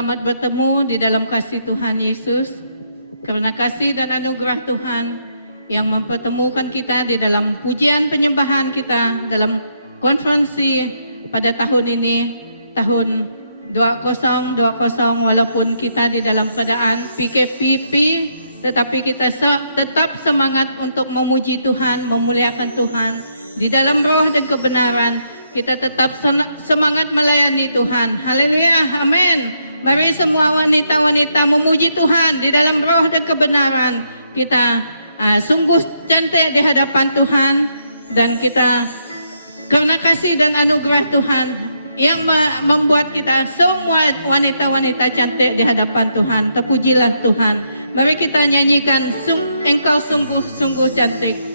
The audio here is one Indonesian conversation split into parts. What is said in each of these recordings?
selamat bertemu di dalam kasih Tuhan Yesus. Karena kasih dan anugerah Tuhan yang mempertemukan kita di dalam pujian penyembahan kita dalam konferensi pada tahun ini, tahun 2020, walaupun kita di dalam keadaan PKPP, tetapi kita tetap semangat untuk memuji Tuhan, memuliakan Tuhan. Di dalam roh dan kebenaran, kita tetap semangat melayani Tuhan. Haleluya, amin. Mari semua wanita-wanita memuji Tuhan di dalam roh dan kebenaran. Kita sungguh cantik di hadapan Tuhan, dan kita karena kasih dan anugerah Tuhan yang membuat kita semua wanita-wanita cantik di hadapan Tuhan. Terpujilah Tuhan. Mari kita nyanyikan Engkau sungguh-sungguh cantik.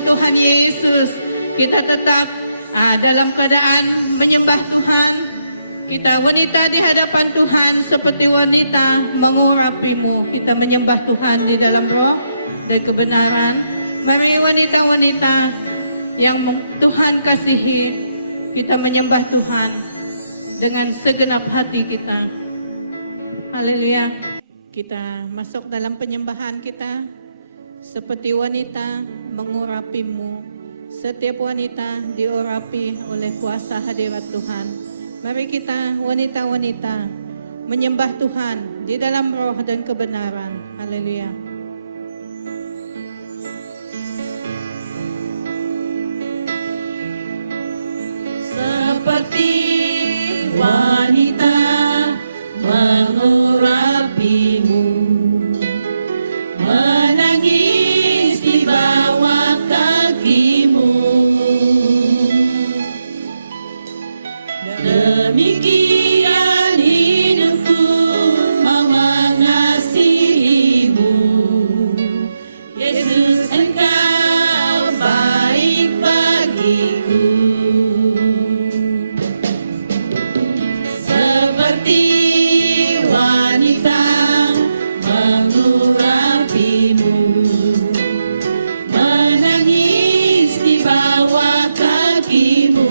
Tuhan Yesus, kita tetap dalam keadaan menyembah Tuhan. Kita wanita di hadapan Tuhan seperti wanita mengurapimu. Kita menyembah Tuhan di dalam roh dan kebenaran. Mari wanita-wanita yang Tuhan kasihi, kita menyembah Tuhan dengan segenap hati kita. Haleluya. Kita masuk dalam penyembahan kita seperti wanita mengurapimu. Setiap wanita diurapi oleh kuasa hadirat Tuhan. Mari kita wanita-wanita menyembah Tuhan di dalam roh dan kebenaran. Haleluya. Seperti wanita mengurapimu, menangis di bawah kakimu. Demikian hidupku mau mengasihimu, Yesus, Engkau baik bagiku. Seperti wanita mengurapimu, menangis di bawah kakimu.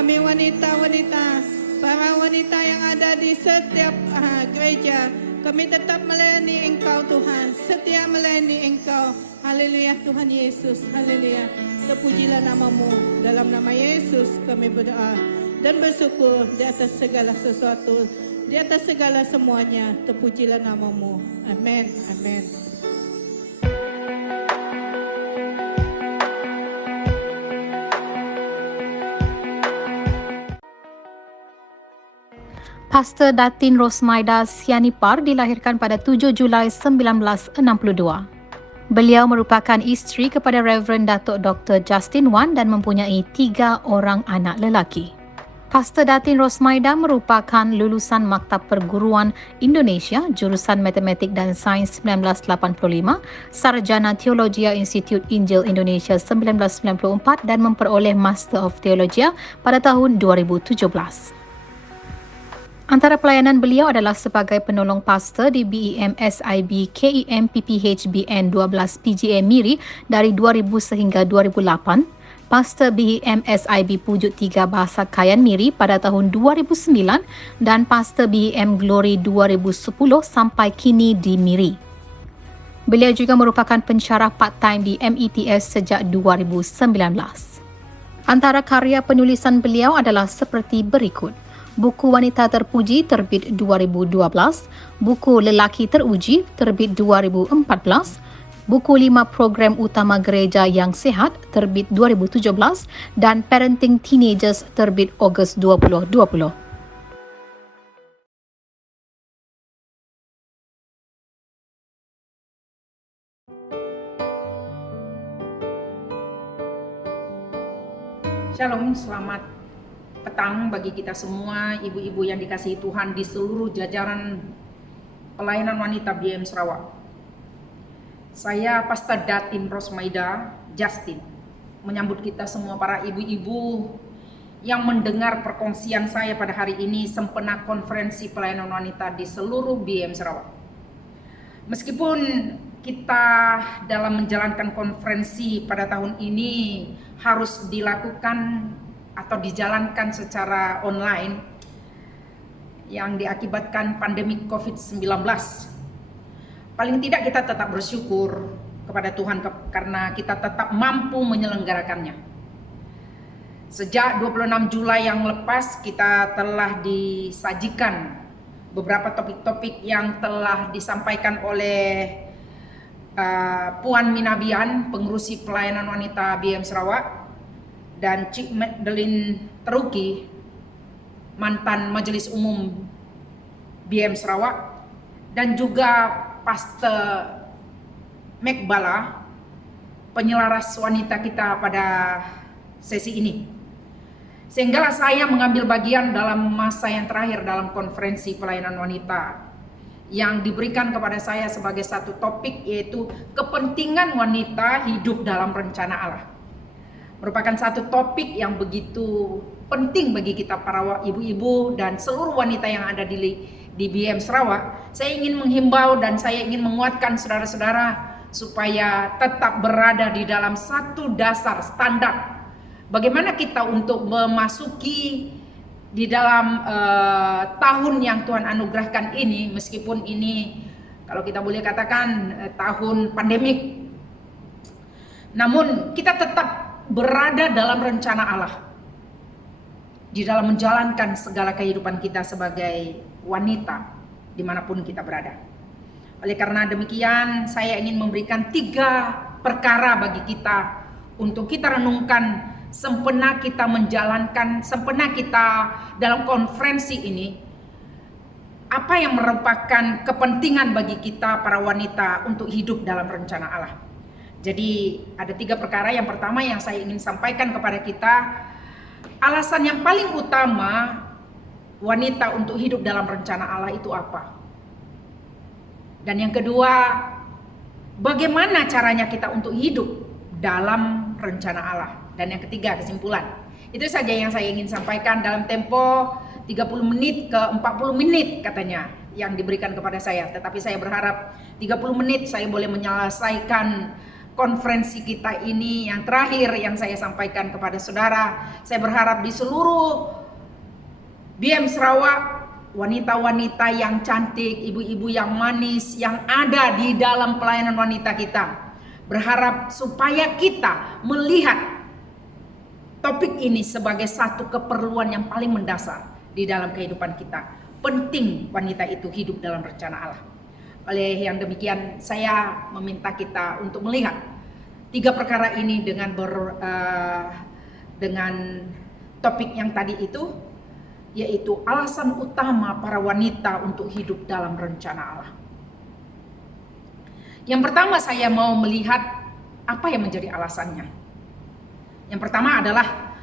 kami wanita-wanita, para wanita yang ada di setiap gereja. Kami tetap melayani Engkau Tuhan, setia melayani Engkau. Haleluya Tuhan Yesus, haleluya. Terpujilah namamu, dalam nama Yesus kami berdoa dan bersyukur di atas segala sesuatu, di atas segala semuanya. Terpujilah namamu, amin, amin. Pastor Datin Rosmaida Sianipar dilahirkan pada 7 Julai 1962. Beliau merupakan isteri kepada Reverend Datuk Dr. Justin Wan dan mempunyai 3 orang anak lelaki. Pastor Datin Rosmaida merupakan lulusan Maktab Perguruan Indonesia jurusan Matematik dan Sains 1985, Sarjana Teologia Institut Injil Indonesia 1994 dan memperoleh Master of Theologia pada tahun 2017. Antara pelayanan beliau adalah sebagai penolong pastor di BEM SIB KEM PPHBN 12 PGA Miri dari 2000 sehingga 2008, pastor BEM SIB Pujuk 3 Bahasa Kayan Miri pada tahun 2009 dan pastor BEM Glory 2010 sampai kini di Miri. Beliau juga merupakan pensyarah part-time di METS sejak 2019. Antara karya penulisan beliau adalah seperti berikut. Buku Wanita Terpuji terbit 2012, Buku Lelaki Teruji terbit 2014, Buku 5 Program Utama Gereja Yang Sehat terbit 2017 dan Parenting Teenagers terbit Ogos 2020. Shalom, selamat petang bagi kita semua, ibu-ibu yang dikasihi Tuhan di seluruh jajaran pelayanan wanita BEM Sarawak. Saya Pastor Datin Rosmaida Justin menyambut kita semua para ibu-ibu yang mendengar perkongsian saya pada hari ini sempena konferensi pelayanan wanita di seluruh BEM Sarawak. Meskipun kita dalam menjalankan konferensi pada tahun ini harus dilakukan atau dijalankan secara online yang diakibatkan pandemi COVID-19. Paling tidak kita tetap bersyukur kepada Tuhan karena kita tetap mampu menyelenggarakannya. Sejak 26 Julai yang lepas kita telah disajikan beberapa topik-topik yang telah disampaikan oleh Puan Minabian, pengurusi pelayanan wanita BEM Sarawak, dan Cik Madeline Teruki, mantan Majelis Umum BEM Sarawak, dan juga Pastor Mekbala, penyelaras wanita kita pada sesi ini. Sehinggalah saya mengambil bagian dalam masa yang terakhir dalam konferensi pelayanan wanita yang diberikan kepada saya sebagai satu topik, yaitu kepentingan wanita hidup dalam rencana Allah. Merupakan satu topik yang begitu penting bagi kita para ibu-ibu dan seluruh wanita yang ada di BEM Sarawak. Saya ingin menghimbau dan saya ingin menguatkan saudara-saudara supaya tetap berada di dalam satu dasar standar. Bagaimana kita untuk memasuki di dalam tahun yang Tuhan anugerahkan ini, meskipun ini kalau kita boleh katakan tahun pandemik. Namun kita tetap berada dalam rencana Allah di dalam menjalankan segala kehidupan kita sebagai wanita dimanapun kita berada. Oleh karena demikian, saya ingin memberikan 3 perkara bagi kita untuk kita renungkan sempena kita menjalankan, sempena kita dalam konferensi ini, apa yang merupakan kepentingan bagi kita para wanita untuk hidup dalam rencana Allah. Jadi ada 3 perkara. Yang pertama yang saya ingin sampaikan kepada kita, alasan yang paling utama wanita untuk hidup dalam rencana Allah itu apa? Dan yang kedua, bagaimana caranya kita untuk hidup dalam rencana Allah? Dan yang ketiga, kesimpulan. Itu saja yang saya ingin sampaikan dalam tempo 30 menit ke 40 menit katanya yang diberikan kepada saya. Tetapi saya berharap 30 menit saya boleh menyelesaikan konferensi kita ini yang terakhir yang saya sampaikan kepada saudara. Saya berharap di seluruh BM Sarawak, wanita-wanita yang cantik, ibu-ibu yang manis yang ada di dalam pelayanan wanita kita, berharap supaya kita melihat topik ini sebagai satu keperluan yang paling mendasar di dalam kehidupan kita. Penting wanita itu hidup dalam rencana Allah. Oleh yang demikian, saya meminta kita untuk melihat 3 perkara ini dengan topik yang tadi itu, yaitu alasan utama para wanita untuk hidup dalam rencana Allah. Yang pertama, saya mau melihat apa yang menjadi alasannya. Yang pertama adalah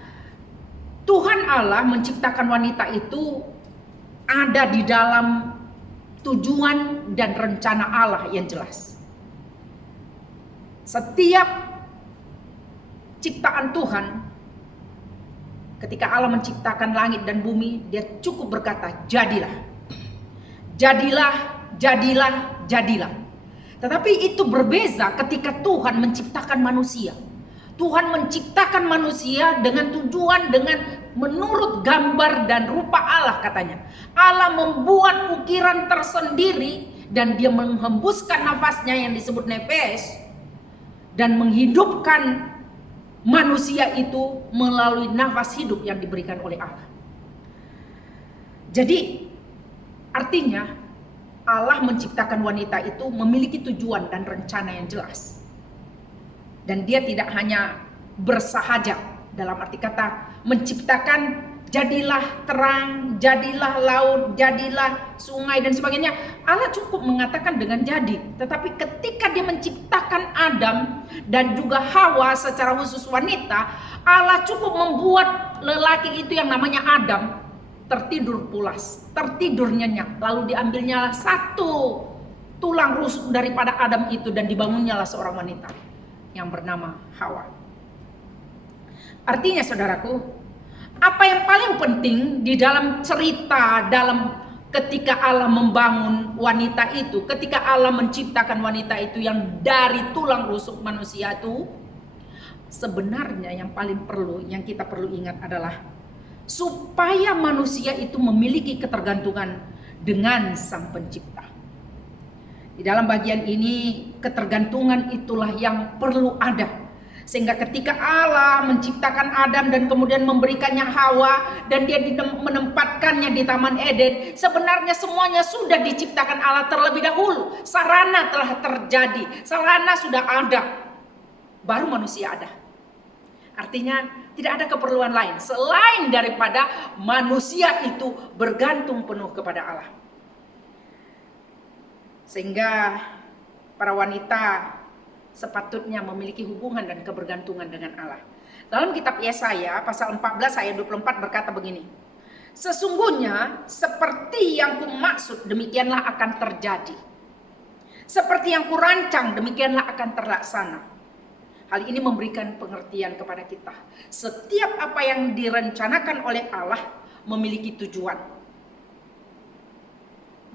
Tuhan Allah menciptakan wanita itu ada di dalam tujuan dan rencana Allah yang jelas. Setiap ciptaan Tuhan, ketika Allah menciptakan langit dan bumi, dia cukup berkata, jadilah. Jadilah, jadilah, jadilah. Tetapi itu berbeza ketika Tuhan menciptakan manusia. Tuhan menciptakan manusia dengan tujuan, dengan menurut gambar dan rupa Allah katanya. Allah membuat ukiran tersendiri dan dia menghembuskan nafasnya yang disebut nefes dan menghidupkan manusia itu melalui nafas hidup yang diberikan oleh Allah. Jadi artinya Allah menciptakan wanita itu memiliki tujuan dan rencana yang jelas. Dan dia tidak hanya bersahaja, dalam arti kata menciptakan jadilah terang, jadilah laut, jadilah sungai dan sebagainya. Allah cukup mengatakan dengan jadi. Tetapi ketika dia menciptakan Adam dan juga Hawa secara khusus wanita, Allah cukup membuat lelaki itu yang namanya Adam tertidur pulas, tertidur nyenyak. Lalu diambilnya satu tulang rusuk daripada Adam itu dan dibangunnyalah seorang wanita yang bernama Hawa. Artinya saudaraku, apa yang paling penting di dalam cerita, dalam ketika Allah membangun wanita itu, ketika Allah menciptakan wanita itu yang dari tulang rusuk manusia itu, sebenarnya yang paling perlu, yang kita perlu ingat adalah supaya manusia itu memiliki ketergantungan dengan Sang Pencipta. Di dalam bagian ini, ketergantungan itulah yang perlu ada. Sehingga ketika Allah menciptakan Adam dan kemudian memberikannya Hawa dan dia menempatkannya di Taman Eden, sebenarnya semuanya sudah diciptakan Allah terlebih dahulu. Sarana telah terjadi, sarana sudah ada, baru manusia ada. Artinya tidak ada keperluan lain selain daripada manusia itu bergantung penuh kepada Allah. Sehingga para wanita sepatutnya memiliki hubungan dan kebergantungan dengan Allah. Dalam kitab Yesaya pasal 14 ayat 24 berkata begini, sesungguhnya seperti yang kumaksud demikianlah akan terjadi. Seperti yang kurancang demikianlah akan terlaksana. Hal ini memberikan pengertian kepada kita. Setiap apa yang direncanakan oleh Allah memiliki tujuan.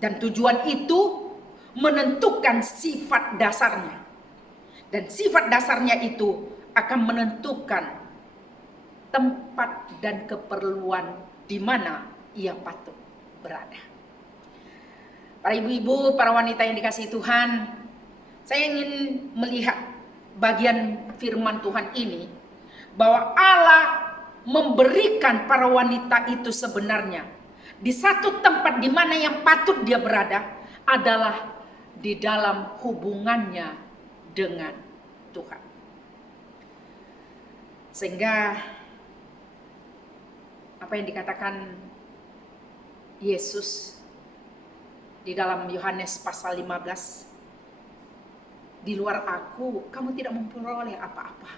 Dan tujuan itu menentukan sifat dasarnya. Dan sifat dasarnya itu akan menentukan tempat dan keperluan di mana ia patut berada. Para ibu-ibu, para wanita yang dikasihi Tuhan, saya ingin melihat bagian firman Tuhan ini, bahwa Allah memberikan para wanita itu sebenarnya di satu tempat di mana yang patut dia berada adalah di dalam hubungannya dengan Tuhan. Sehingga apa yang dikatakan Yesus di dalam Yohanes pasal 15, di luar aku kamu tidak memperoleh apa-apa.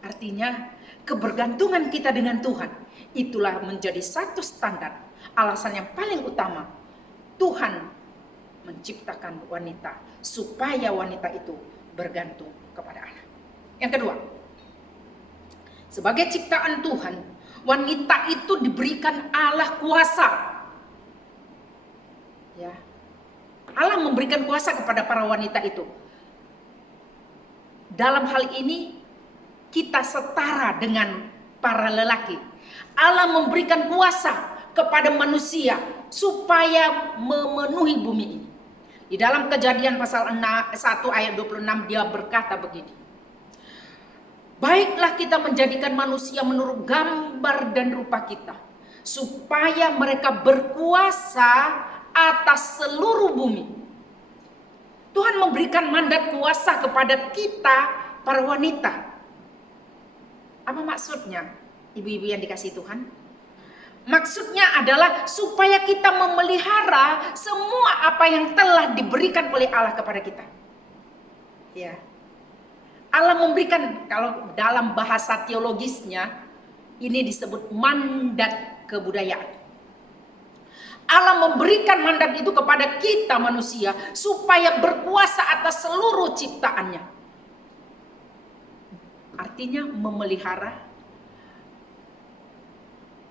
Artinya kebergantungan kita dengan Tuhan itulah menjadi satu standar, alasan yang paling utama Tuhan menciptakan wanita supaya wanita itu bergantung kepada Allah. Yang kedua, sebagai ciptaan Tuhan, wanita itu diberikan Allah kuasa. Ya. Allah memberikan kuasa kepada para wanita itu. dalam hal ini kita setara dengan para lelaki. Allah memberikan kuasa kepada manusia supaya memenuhi bumi ini. Di dalam Kejadian pasal 1 ayat 26 dia berkata begini. Baiklah kita menjadikan manusia menurut gambar dan rupa kita, supaya mereka berkuasa atas seluruh bumi. Tuhan memberikan mandat kuasa kepada kita para wanita. Apa maksudnya, ibu-ibu yang dikasihi Tuhan? Maksudnya adalah supaya kita memelihara semua apa yang telah diberikan oleh Allah kepada kita. Ya. Allah memberikan, kalau dalam bahasa teologisnya ini disebut mandat kebudayaan. Allah memberikan mandat itu kepada kita manusia supaya berkuasa atas seluruh ciptaannya. Artinya memelihara,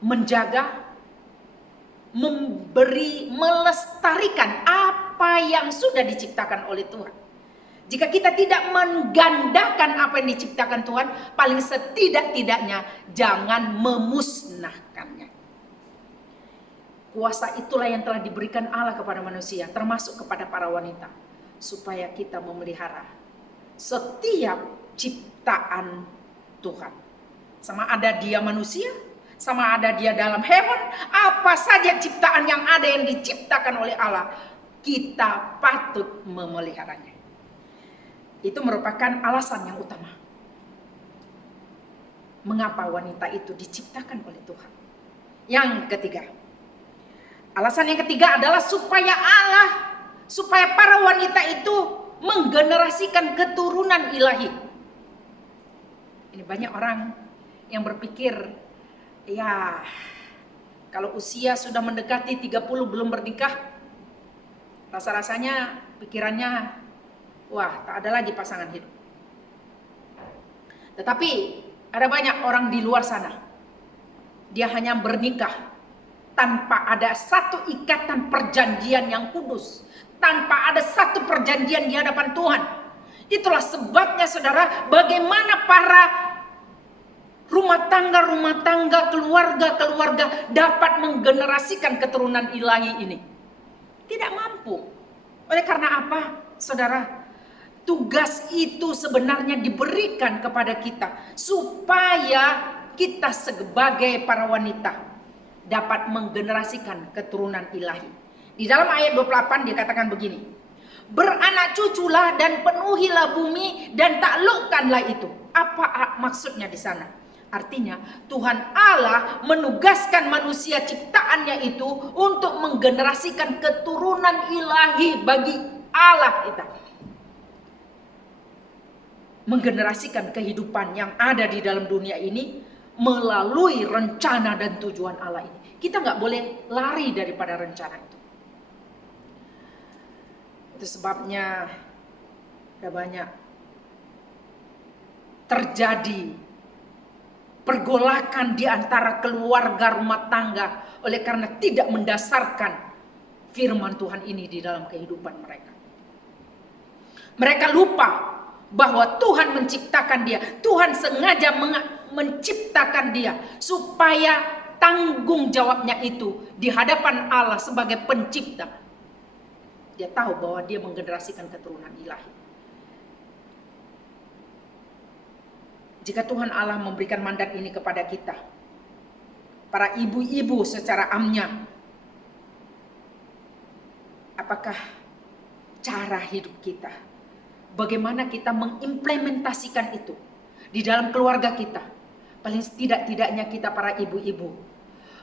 menjaga, memberi, melestarikan apa yang sudah diciptakan oleh Tuhan. Jika kita tidak menggandakan apa yang diciptakan Tuhan, paling setidak-tidaknya jangan memusnahkannya. Kuasa itulah yang telah diberikan Allah kepada manusia, termasuk kepada para wanita, supaya kita memelihara setiap ciptaan Tuhan. Sama ada dia manusia, sama ada dia dalam hewan, apa saja ciptaan yang ada yang diciptakan oleh Allah, kita patut memeliharanya. Itu merupakan alasan yang utama mengapa wanita itu diciptakan oleh Tuhan. Yang ketiga, alasan yang ketiga adalah supaya para wanita itu menggenerasikan keturunan ilahi. Ini banyak orang yang berpikir, ya, kalau usia sudah mendekati 30 belum bernikah, rasa-rasanya pikirannya, wah, tak ada lagi pasangan hidup. Tetapi ada banyak orang di luar sana, dia hanya bernikah tanpa ada satu ikatan perjanjian yang kudus, tanpa ada satu perjanjian di hadapan Tuhan. Itulah sebabnya saudara, bagaimana para rumah tangga, keluarga dapat menggenerasikan keturunan ilahi ini? Tidak mampu. Oleh karena apa, saudara? Tugas itu sebenarnya diberikan kepada kita supaya kita sebagai para wanita dapat menggenerasikan keturunan ilahi. Di dalam ayat 28 dikatakan begini, beranak cuculah dan penuhilah bumi dan taklukkanlah itu. Apa maksudnya di sana? Artinya Tuhan Allah menugaskan manusia ciptaannya itu untuk menggenerasikan keturunan ilahi bagi Allah kita. Menggenerasikan kehidupan yang ada di dalam dunia ini melalui rencana dan tujuan Allah ini. Kita nggak boleh lari daripada rencana itu. Itu sebabnya ada banyak terjadi pergolakan di antara keluarga rumah tangga oleh karena tidak mendasarkan firman Tuhan ini di dalam kehidupan mereka. Mereka lupa bahwa Tuhan menciptakan dia. Tuhan sengaja menciptakan dia supaya tanggung jawabnya itu di hadapan Allah sebagai pencipta. Dia tahu bahwa dia menggenerasikan keturunan ilahi. Jika Tuhan Allah memberikan mandat ini kepada kita, para ibu-ibu secara amnya, apakah cara hidup kita? Bagaimana kita mengimplementasikan itu di dalam keluarga kita? Paling tidak-tidaknya kita para ibu-ibu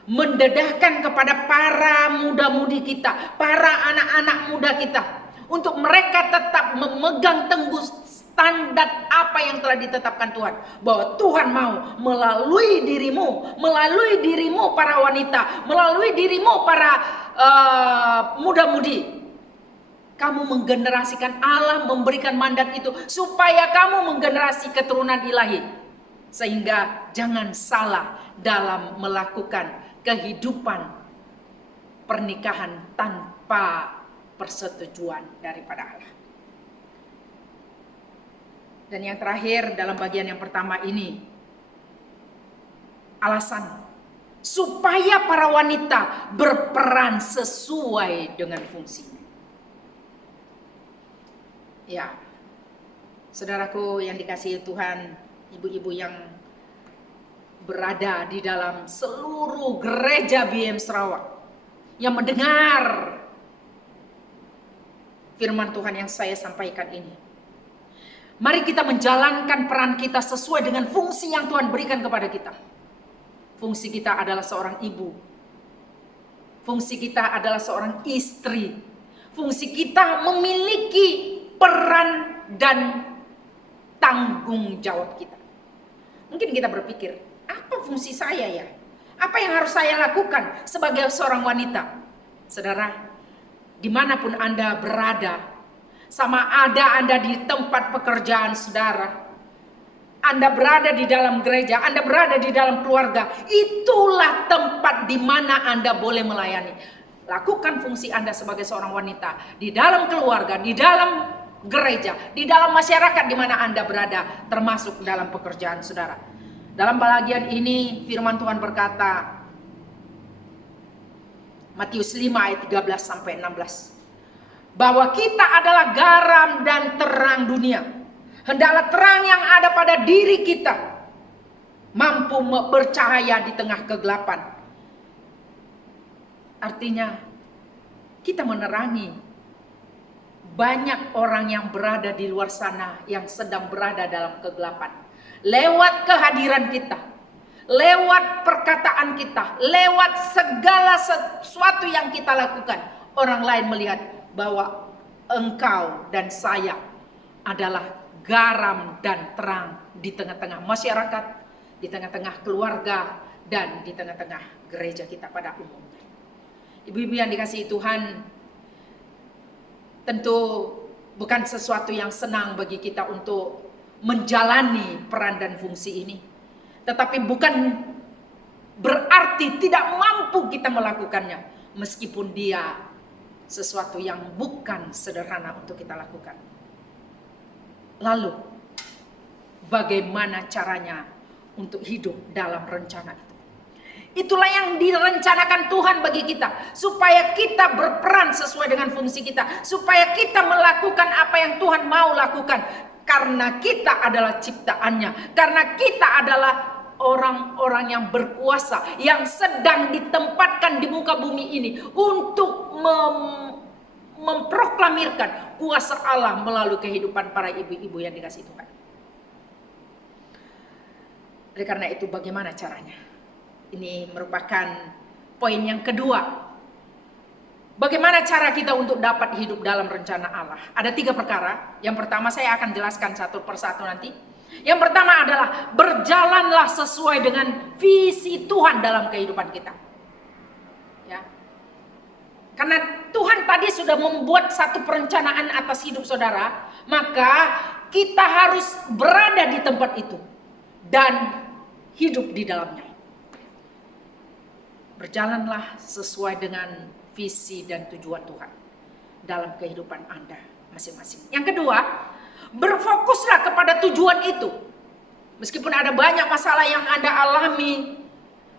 mendedahkan kepada para muda-mudi kita, para anak-anak muda kita, untuk mereka tetap memegang teguh standar apa yang telah ditetapkan Tuhan. Bahwa Tuhan mau melalui dirimu para wanita, melalui dirimu para muda-mudi, kamu menggenerasikan, Allah memberikan mandat itu supaya kamu menggenerasi keturunan ilahi. Sehingga jangan salah dalam melakukan kehidupan pernikahan tanpa persetujuan daripada Allah. Dan yang terakhir dalam bagian yang pertama ini, alasan supaya para wanita berperan sesuai dengan fungsinya. Ya, saudaraku yang dikasihi Tuhan, ibu-ibu yang berada di dalam seluruh gereja BM Sarawak, yang mendengar firman Tuhan yang saya sampaikan ini. Mari kita menjalankan peran kita sesuai dengan fungsi yang Tuhan berikan kepada kita. Fungsi kita adalah seorang ibu. Fungsi kita adalah seorang istri. Fungsi kita memiliki peran dan tanggung jawab kita. Mungkin kita berpikir, apa fungsi saya ya? Apa yang harus saya lakukan sebagai seorang wanita? Saudara, dimanapun Anda berada, sama ada Anda di tempat pekerjaan saudara, Anda berada di dalam gereja, Anda berada di dalam keluarga, itulah tempat di mana Anda boleh melayani. Lakukan fungsi Anda sebagai seorang wanita di dalam keluarga, di dalam gereja, di dalam masyarakat di mana Anda berada, termasuk dalam pekerjaan saudara. Dalam bagian ini firman Tuhan berkata, Matius 5 ayat 13 sampai 16. Bahwa kita adalah garam dan terang dunia. Hendaklah terang yang ada pada diri kita mampu bercahaya di tengah kegelapan. Artinya kita menerangi banyak orang yang berada di luar sana yang sedang berada dalam kegelapan. Lewat kehadiran kita, lewat perkataan kita, lewat segala sesuatu yang kita lakukan, orang lain melihat bahwa engkau dan saya adalah garam dan terang di tengah-tengah masyarakat, di tengah-tengah keluarga, dan di tengah-tengah gereja kita pada umumnya. Ibu-ibu yang dikasihi Tuhan, tentu bukan sesuatu yang senang bagi kita untuk menjalani peran dan fungsi ini. Tetapi bukan berarti tidak mampu kita melakukannya, meskipun dia sesuatu yang bukan sederhana untuk kita lakukan. Lalu, bagaimana caranya untuk hidup dalam rencana itu? Itulah yang direncanakan Tuhan bagi kita, supaya kita berperan sesuai dengan fungsi kita, supaya kita melakukan apa yang Tuhan mau lakukan, karena kita adalah ciptaannya, karena kita adalah orang-orang yang berkuasa, yang sedang ditempatkan di muka bumi ini untuk memproklamirkan kuasa Allah melalui kehidupan para ibu-ibu yang dikasihi Tuhan. Oleh karena itu, bagaimana caranya? Ini merupakan poin yang kedua. Bagaimana cara kita untuk dapat hidup dalam rencana Allah? Ada 3 perkara. Yang pertama saya akan jelaskan satu persatu nanti. Yang pertama adalah berjalanlah sesuai dengan visi Tuhan dalam kehidupan kita. Ya. Karena Tuhan tadi sudah membuat satu perencanaan atas hidup saudara, maka kita harus berada di tempat itu dan hidup di dalamnya. Berjalanlah sesuai dengan visi dan tujuan Tuhan dalam kehidupan Anda masing-masing. Yang kedua, berfokuslah kepada tujuan itu. Meskipun ada banyak masalah yang Anda alami,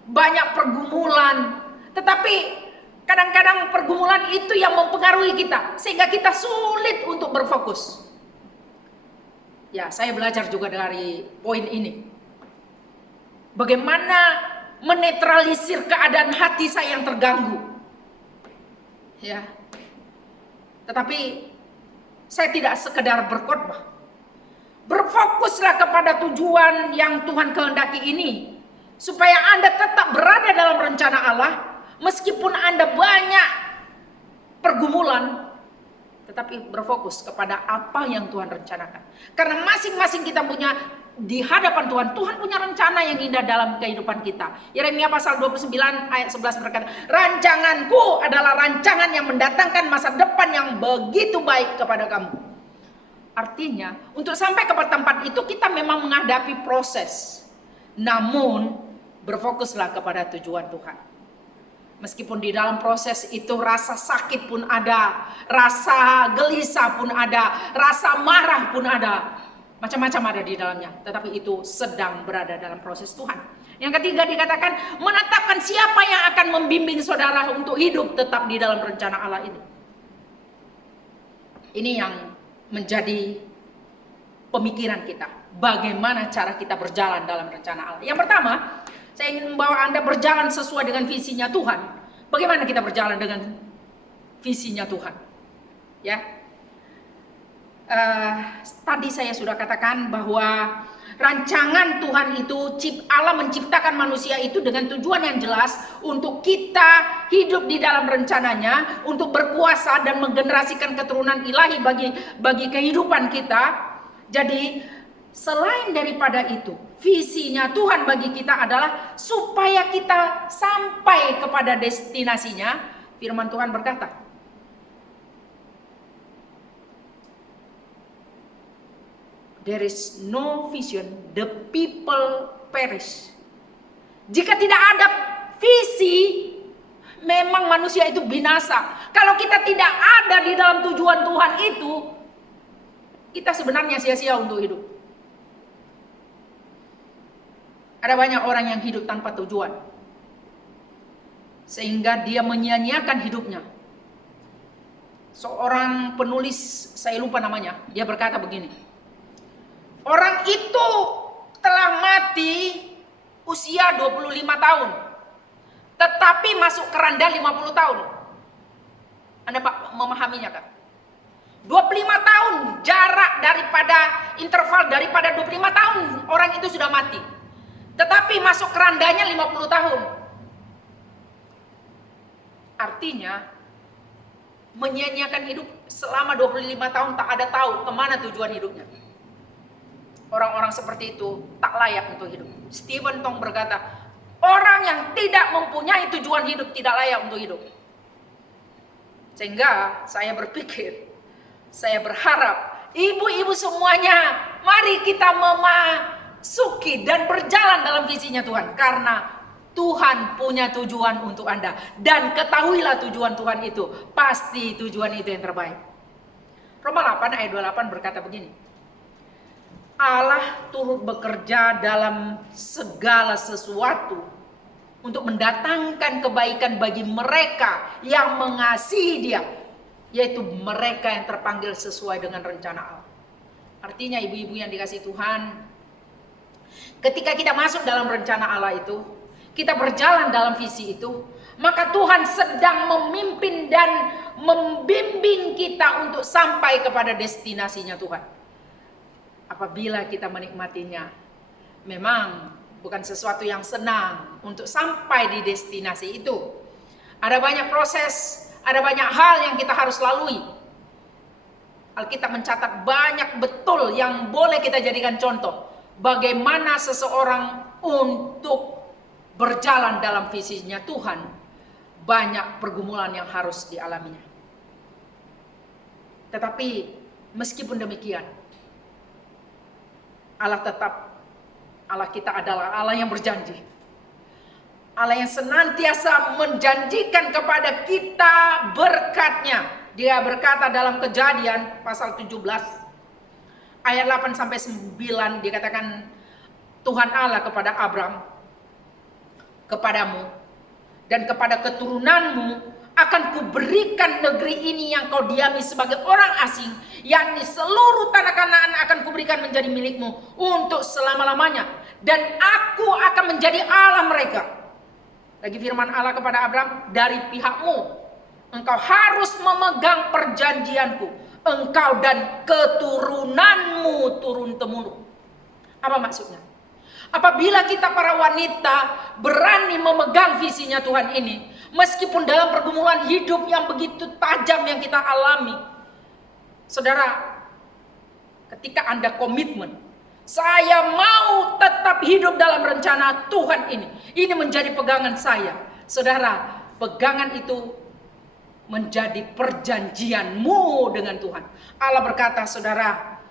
banyak pergumulan, tetapi kadang-kadang pergumulan itu yang mempengaruhi kita, sehingga kita sulit untuk berfokus. Ya, saya belajar juga dari poin ini. Bagaimana menetralisir keadaan hati saya yang terganggu. Ya. Tetapi saya tidak sekedar berkhotbah. Berfokuslah kepada tujuan yang Tuhan kehendaki ini, supaya Anda tetap berada dalam rencana Allah, meskipun Anda banyak pergumulan, tetapi berfokus kepada apa yang Tuhan rencanakan. Karena masing-masing kita punya di hadapan Tuhan, Tuhan punya rencana yang indah dalam kehidupan kita. Yeremia pasal 29 ayat 11 berkata, rancanganku adalah rancangan yang mendatangkan masa depan yang begitu baik kepada kamu. Artinya, untuk sampai ke tempat itu kita memang menghadapi proses. Namun, berfokuslah kepada tujuan Tuhan. Meskipun di dalam proses itu rasa sakit pun ada, rasa gelisah pun ada, rasa marah pun ada. Macam-macam ada di dalamnya, tetapi itu sedang berada dalam proses Tuhan. Yang ketiga dikatakan menetapkan siapa yang akan membimbing saudara untuk hidup tetap di dalam rencana Allah ini. Ini yang menjadi pemikiran kita. Bagaimana cara kita berjalan dalam rencana Allah. Yang pertama, saya ingin membawa Anda berjalan sesuai dengan visinya Tuhan. Bagaimana kita berjalan dengan visinya Tuhan? Ya. Tadi saya sudah katakan bahwa rancangan Tuhan itu, Allah menciptakan manusia itu dengan tujuan yang jelas untuk kita hidup di dalam rencananya, untuk berkuasa dan menggenerasikan keturunan ilahi bagi kehidupan kita. Jadi selain daripada itu, visinya Tuhan bagi kita adalah supaya kita sampai kepada destinasinya. Firman Tuhan berkata, there is no vision, the people perish. Jika tidak ada visi, memang manusia itu binasa. Kalau kita tidak ada di dalam tujuan Tuhan itu, kita sebenarnya sia-sia untuk hidup. Ada banyak orang yang hidup tanpa tujuan, sehingga dia menyia-nyiakan hidupnya. Seorang penulis, saya lupa namanya, dia berkata begini, orang itu telah mati usia 25 tahun, tetapi masuk keranda 50 tahun. Anda memahaminya kan? 25 tahun jarak daripada interval daripada 25 tahun orang itu sudah mati. Tetapi masuk kerandanya 50 tahun. Artinya menyia-nyiakan hidup selama 25 tahun, tak ada tahu kemana tujuan hidupnya. Orang-orang seperti itu tak layak untuk hidup. Stephen Tong berkata, orang yang tidak mempunyai tujuan hidup tidak layak untuk hidup. Sehingga saya berpikir, saya berharap ibu-ibu semuanya, mari kita memasuki dan berjalan dalam visinya Tuhan. Karena Tuhan punya tujuan untuk Anda. Dan ketahuilah tujuan Tuhan itu, pasti tujuan itu yang terbaik. Roma 8 ayat 28 berkata begini, Allah turut bekerja dalam segala sesuatu untuk mendatangkan kebaikan bagi mereka yang mengasihi Dia, yaitu mereka yang terpanggil sesuai dengan rencana Allah. Artinya ibu-ibu yang dikasihi Tuhan, ketika kita masuk dalam rencana Allah itu, kita berjalan dalam visi itu, maka Tuhan sedang memimpin dan membimbing kita untuk sampai kepada destinasinya Tuhan. Apabila kita menikmatinya, memang bukan sesuatu yang senang untuk sampai di destinasi itu. Ada banyak proses, ada banyak hal yang kita harus lalui. Alkitab mencatat banyak betul yang boleh kita jadikan contoh. Bagaimana seseorang untuk berjalan dalam visinya Tuhan, banyak pergumulan yang harus dialaminya. Tetapi meskipun demikian, Allah kita adalah Allah yang berjanji. Allah yang senantiasa menjanjikan kepada kita berkat-Nya. Dia berkata dalam Kejadian pasal 17 ayat 8 sampai 9 dikatakan, Tuhan Allah kepada Abram, kepadamu dan kepada keturunanmu akan kuberikan negeri ini yang kau diami sebagai orang asing, yakni seluruh tanah Kanaan akan kuberikan menjadi milikmu untuk selama-lamanya, dan aku akan menjadi Allah mereka. Lagi firman Allah kepada Abram, dari pihakmu engkau harus memegang perjanjianku, engkau dan keturunanmu turun-temurun. Apa maksudnya? Apabila kita para wanita berani memegang visinya Tuhan ini, meskipun dalam pergumulan hidup yang begitu tajam yang kita alami, saudara, ketika Anda komitmen, saya mau tetap hidup dalam rencana Tuhan ini menjadi pegangan saya. Saudara, pegangan itu menjadi perjanjianmu dengan Tuhan. Allah berkata, saudara,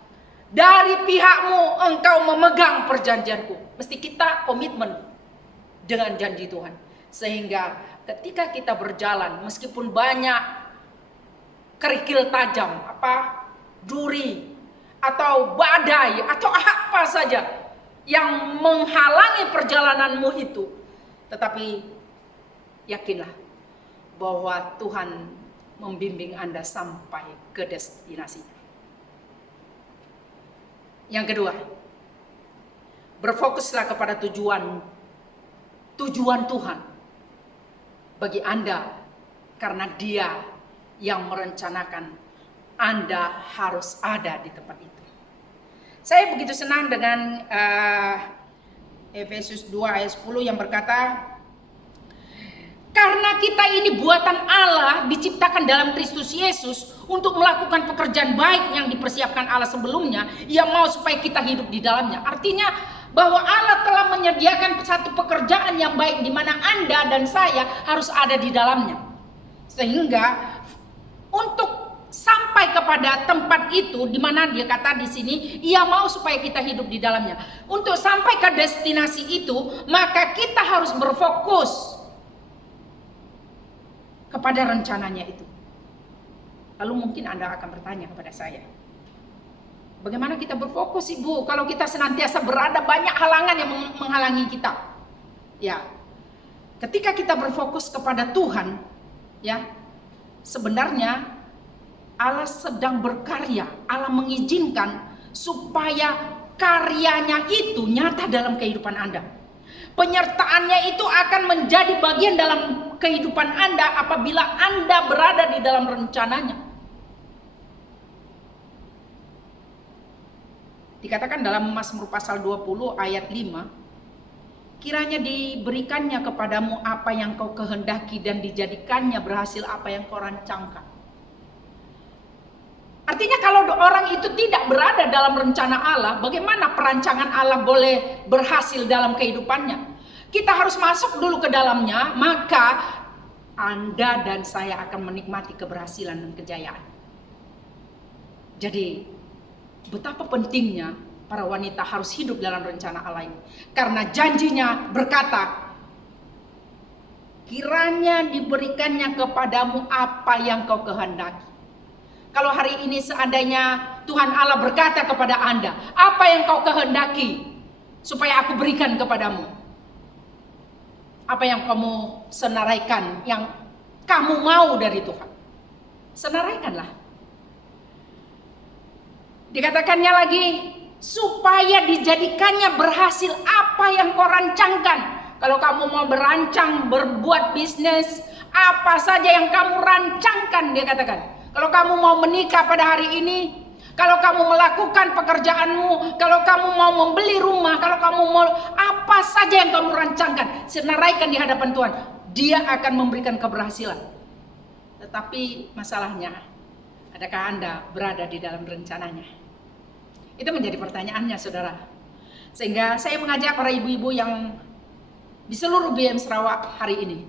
dari pihakmu engkau memegang perjanjianku. Mesti kita komitmen dengan janji Tuhan. Sehingga ketika kita berjalan, meskipun banyak kerikil tajam, duri, atau badai atau apa saja yang menghalangi perjalananmu itu, tetapi yakinlah bahwa Tuhan membimbing Anda sampai ke destinasinya. Yang kedua, berfokuslah kepada tujuan Tuhan bagi Anda, karena Dia yang merencanakan Anda harus ada di tempat itu. Saya begitu senang dengan Efesus 2 ayat 10 yang berkata, karena kita ini buatan Allah, diciptakan dalam Kristus Yesus untuk melakukan pekerjaan baik yang dipersiapkan Allah sebelumnya. Ia mau supaya kita hidup di dalamnya. Artinya bahwa Allah telah menyediakan satu pekerjaan yang baik di mana Anda dan saya harus ada di dalamnya. Sehingga untuk sampai kepada tempat itu, di mana dia kata di sini, Ia mau supaya kita hidup di dalamnya. Untuk sampai ke destinasi itu, maka kita harus berfokus kepada rencananya itu. Lalu mungkin Anda akan bertanya kepada saya, bagaimana kita berfokus, Ibu, kalau kita senantiasa berada banyak halangan yang menghalangi kita? Ya, ketika kita berfokus kepada Tuhan, ya, sebenarnya Allah sedang berkarya. Allah mengizinkan supaya karyanya itu nyata dalam kehidupan Anda. Penyertaannya itu akan menjadi bagian dalam kehidupan Anda apabila Anda berada di dalam rencananya. Dikatakan dalam Mazmur pasal 20 ayat 5, kiranya diberikannya kepadamu apa yang kau kehendaki dan dijadikannya berhasil apa yang kau rancangkan. Artinya kalau orang itu tidak berada dalam rencana Allah, bagaimana perancangan Allah boleh berhasil dalam kehidupannya? Kita harus masuk dulu ke dalamnya, maka Anda dan saya akan menikmati keberhasilan dan kejayaan. Jadi, betapa pentingnya para wanita harus hidup dalam rencana Allah ini. Karena janjinya berkata, kiranya diberikannya kepadamu apa yang kau kehendaki. Kalau hari ini seandainya Tuhan Allah berkata kepada Anda, apa yang kau kehendaki supaya aku berikan kepadamu? Apa yang kamu senaraikan, yang kamu mau dari Tuhan? Senaraikanlah. Dikatakannya lagi, supaya dijadikannya berhasil apa yang kau rancangkan. Kalau kamu mau berancang, berbuat bisnis, apa saja yang kamu rancangkan, dia katakan. Kalau kamu mau menikah pada hari ini, kalau kamu melakukan pekerjaanmu, kalau kamu mau membeli rumah, kalau kamu mau apa saja yang kamu rancangkan, senaraikan di hadapan Tuhan, Dia akan memberikan keberhasilan. Tetapi masalahnya, adakah Anda berada di dalam rencananya? Itu menjadi pertanyaannya, saudara. Sehingga saya mengajak para ibu-ibu yang di seluruh BM Sarawak hari ini,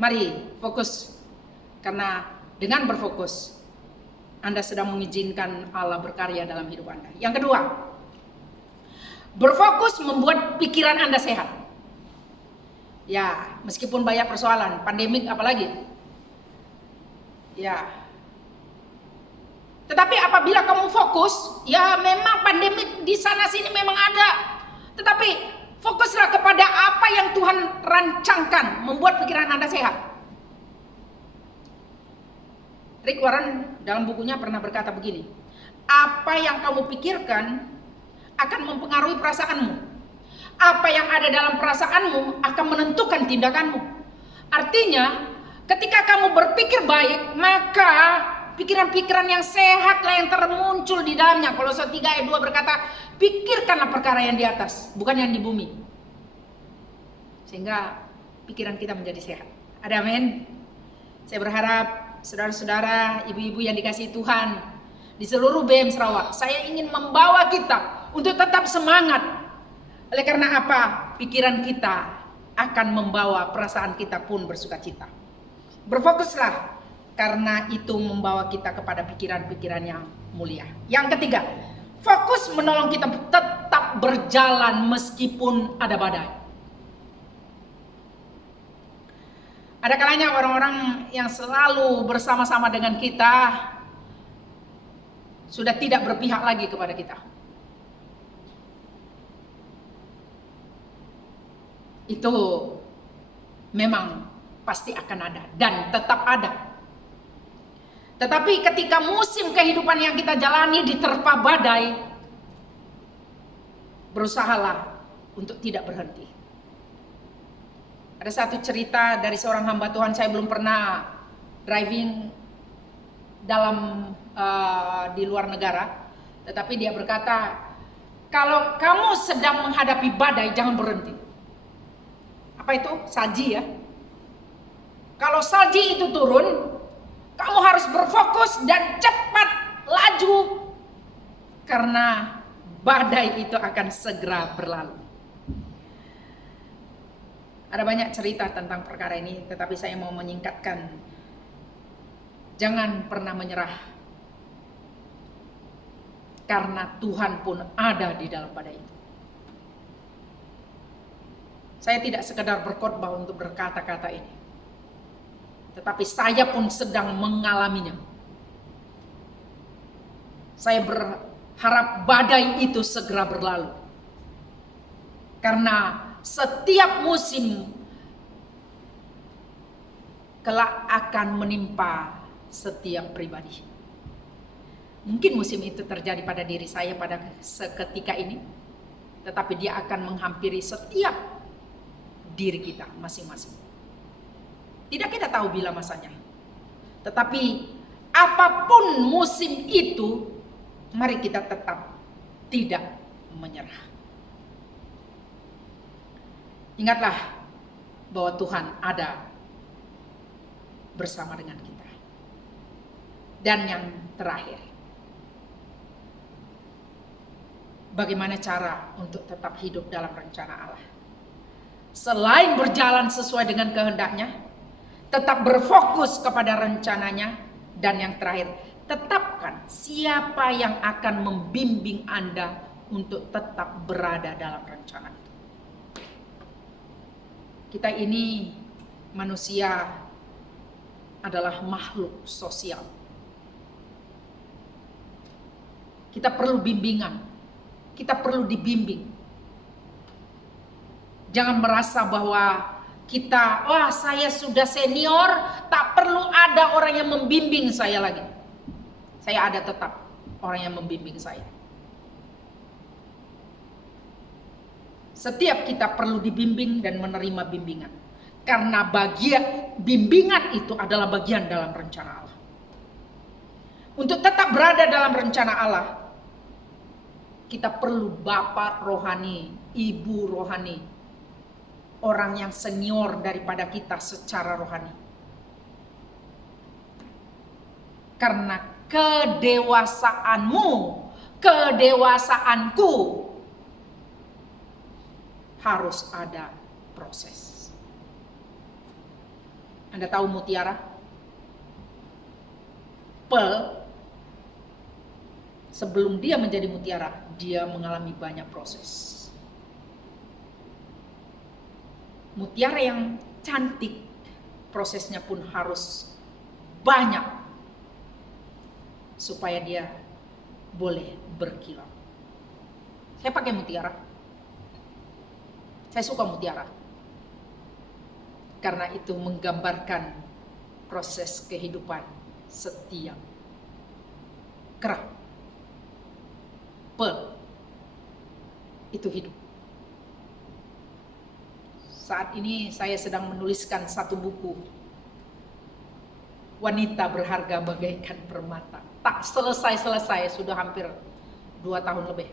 mari fokus, karena dengan berfokus, Anda sedang mengizinkan Allah berkarya dalam hidup Anda. Yang kedua, berfokus membuat pikiran Anda sehat. Ya, meskipun banyak persoalan, pandemik apalagi. Ya. Tetapi apabila kamu fokus, ya memang pandemik di sana sini memang ada. Tetapi fokuslah kepada apa yang Tuhan rancangkan, membuat pikiran Anda sehat. Rick Warren dalam bukunya pernah berkata begini, apa yang kamu pikirkan akan mempengaruhi perasaanmu. Apa yang ada dalam perasaanmu akan menentukan tindakanmu. Artinya, ketika kamu berpikir baik, maka pikiran-pikiran yang sehatlah yang termuncul di dalamnya. Kolose 3 ayat 2 berkata, pikirkanlah perkara yang di atas, bukan yang di bumi. Sehingga pikiran kita menjadi sehat. Ada amin? Saya berharap saudara-saudara, ibu-ibu yang dikasihi Tuhan di seluruh BM Sarawak, saya ingin membawa kita untuk tetap semangat. Oleh karena apa? Pikiran kita akan membawa perasaan kita pun bersukacita. Berfokuslah, karena itu membawa kita kepada pikiran-pikiran yang mulia. Yang ketiga, fokus menolong kita tetap berjalan meskipun ada badai. Ada kalanya orang-orang yang selalu bersama-sama dengan kita sudah tidak berpihak lagi kepada kita. Itu memang pasti akan ada dan tetap ada. Tetapi ketika musim kehidupan yang kita jalani diterpa badai, berusahalah untuk tidak berhenti. Ada satu cerita dari seorang hamba Tuhan, saya belum pernah driving di luar negara, tetapi dia berkata, kalau kamu sedang menghadapi badai, jangan berhenti. Apa itu? Salji ya. Kalau salji itu turun, kamu harus berfokus dan cepat laju, karena badai itu akan segera berlalu. Ada banyak cerita tentang perkara ini, tetapi saya mau menyingkatkan. Jangan pernah menyerah, karena Tuhan pun ada di dalam badai itu. Saya tidak sekedar berkhotbah untuk berkata-kata ini, tetapi saya pun sedang mengalaminya. Saya berharap badai itu segera berlalu, karena setiap musim kelak akan menimpa setiap pribadi. Mungkin musim itu terjadi pada diri saya pada seketika ini, tetapi dia akan menghampiri setiap diri kita masing-masing. Tidak kita tahu bila masanya. Tetapi apapun musim itu, mari kita tetap tidak menyerah. Ingatlah bahwa Tuhan ada bersama dengan kita. Dan yang terakhir, bagaimana cara untuk tetap hidup dalam rencana Allah? Selain berjalan sesuai dengan kehendaknya, tetap berfokus kepada rencananya, dan yang terakhir, tetapkan siapa yang akan membimbing Anda untuk tetap berada dalam rencana itu. Kita ini manusia adalah makhluk sosial. Kita perlu bimbingan, kita perlu dibimbing. Jangan merasa bahwa kita, wah saya sudah senior, tak perlu ada orang yang membimbing saya lagi. Saya ada tetap orang yang membimbing saya. Setiap kita perlu dibimbing dan menerima bimbingan. Karena bagian bimbingan itu adalah bagian dalam rencana Allah. Untuk tetap berada dalam rencana Allah, kita perlu bapak rohani, ibu rohani, orang yang senior daripada kita secara rohani. Karena kedewasaanmu, kedewasaanku harus ada proses. Anda tahu mutiara? Pearl, sebelum dia menjadi mutiara, dia mengalami banyak proses. Mutiara yang cantik, prosesnya pun harus banyak supaya dia boleh berkilau. Saya pakai mutiara. Saya suka mutiara. Karena itu menggambarkan proses kehidupan setiap kerang. Pearl itu hidup. Saat ini saya sedang menuliskan satu buku, Wanita Berharga Bagaikan Permata. Tak selesai-selesai, sudah hampir 2 tahun lebih.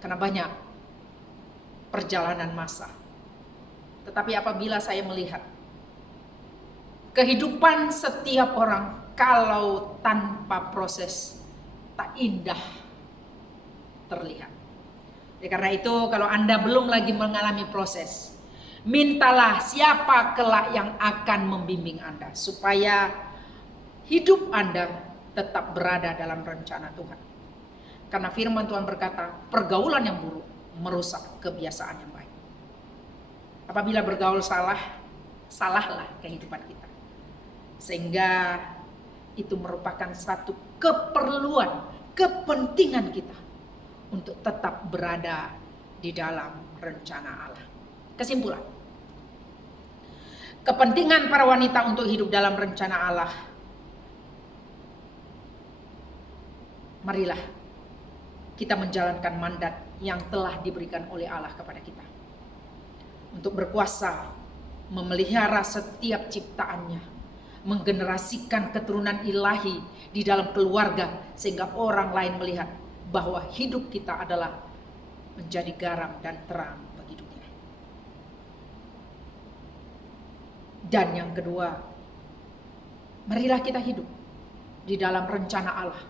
Karena banyak perjalanan masa. Tetapi apabila saya melihat kehidupan setiap orang, kalau tanpa proses, tak indah terlihat. Karena itu kalau Anda belum lagi mengalami proses, mintalah siapa kelak yang akan membimbing Anda, supaya hidup Anda tetap berada dalam rencana Tuhan. Karena firman Tuhan berkata, pergaulan yang buruk merusak kebiasaan yang baik. Apabila bergaul salah, salahlah kehidupan kita. Sehingga itu merupakan satu keperluan, kepentingan kita untuk tetap berada di dalam rencana Allah. Kesimpulan, kepentingan para wanita untuk hidup dalam rencana Allah. Marilah kita menjalankan mandat yang telah diberikan oleh Allah kepada kita untuk berkuasa memelihara setiap ciptaannya, menggenerasikan keturunan ilahi di dalam keluarga sehingga orang lain melihat bahwa hidup kita adalah menjadi garam dan terang bagi dunia. Dan yang kedua, marilah kita hidup di dalam rencana Allah,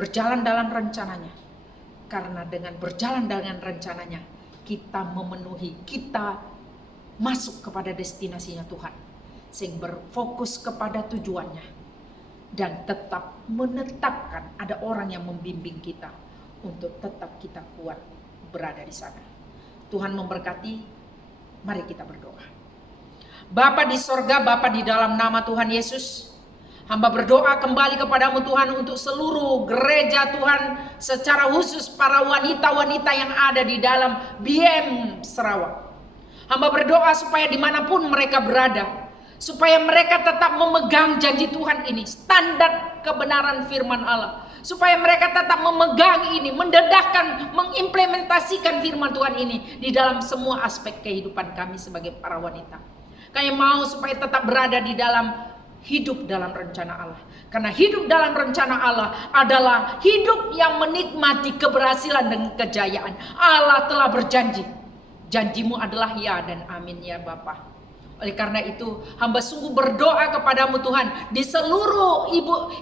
berjalan dalam rencananya, karena dengan berjalan dengan rencananya kita memenuhi, kita masuk kepada destinasinya Tuhan, sehingga berfokus kepada tujuannya dan tetap menetapkan ada orang yang membimbing kita untuk tetap kita kuat berada di sana. Tuhan memberkati. Mari kita berdoa. Bapa di sorga, Bapa di dalam nama Tuhan Yesus, hamba berdoa kembali kepadamu Tuhan untuk seluruh gereja Tuhan, secara khusus para wanita-wanita yang ada di dalam BM Sarawak. Hamba berdoa supaya dimanapun mereka berada, supaya mereka tetap memegang janji Tuhan ini, standar kebenaran firman Allah. Supaya mereka tetap memegang ini, mendedahkan, mengimplementasikan firman Tuhan ini di dalam semua aspek kehidupan kami sebagai para wanita. Kami mau supaya tetap berada di dalam hidup dalam rencana Allah. Karena hidup dalam rencana Allah adalah hidup yang menikmati keberhasilan dan kejayaan. Allah telah berjanji. Janjimu adalah ya dan amin ya Bapa. Oleh karena itu hamba sungguh berdoa kepadamu Tuhan, di seluruh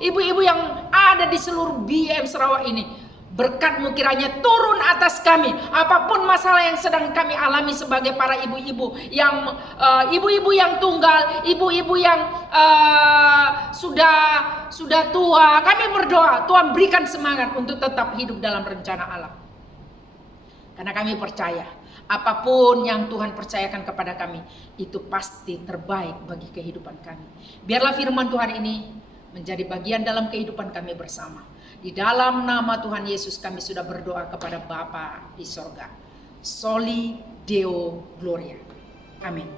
ibu-ibu yang ada di seluruh BM Sarawak ini, berkat-Mu kiranya turun atas kami. Apapun masalah yang sedang kami alami sebagai para ibu-ibu yang ibu-ibu yang tunggal, ibu-ibu yang sudah tua, kami berdoa Tuhan berikan semangat untuk tetap hidup dalam rencana Allah. Karena kami percaya apapun yang Tuhan percayakan kepada kami itu pasti terbaik bagi kehidupan kami. Biarlah firman Tuhan ini menjadi bagian dalam kehidupan kami bersama. Di dalam nama Tuhan Yesus kami sudah berdoa kepada Bapa di sorga. Soli Deo Gloria. Amin.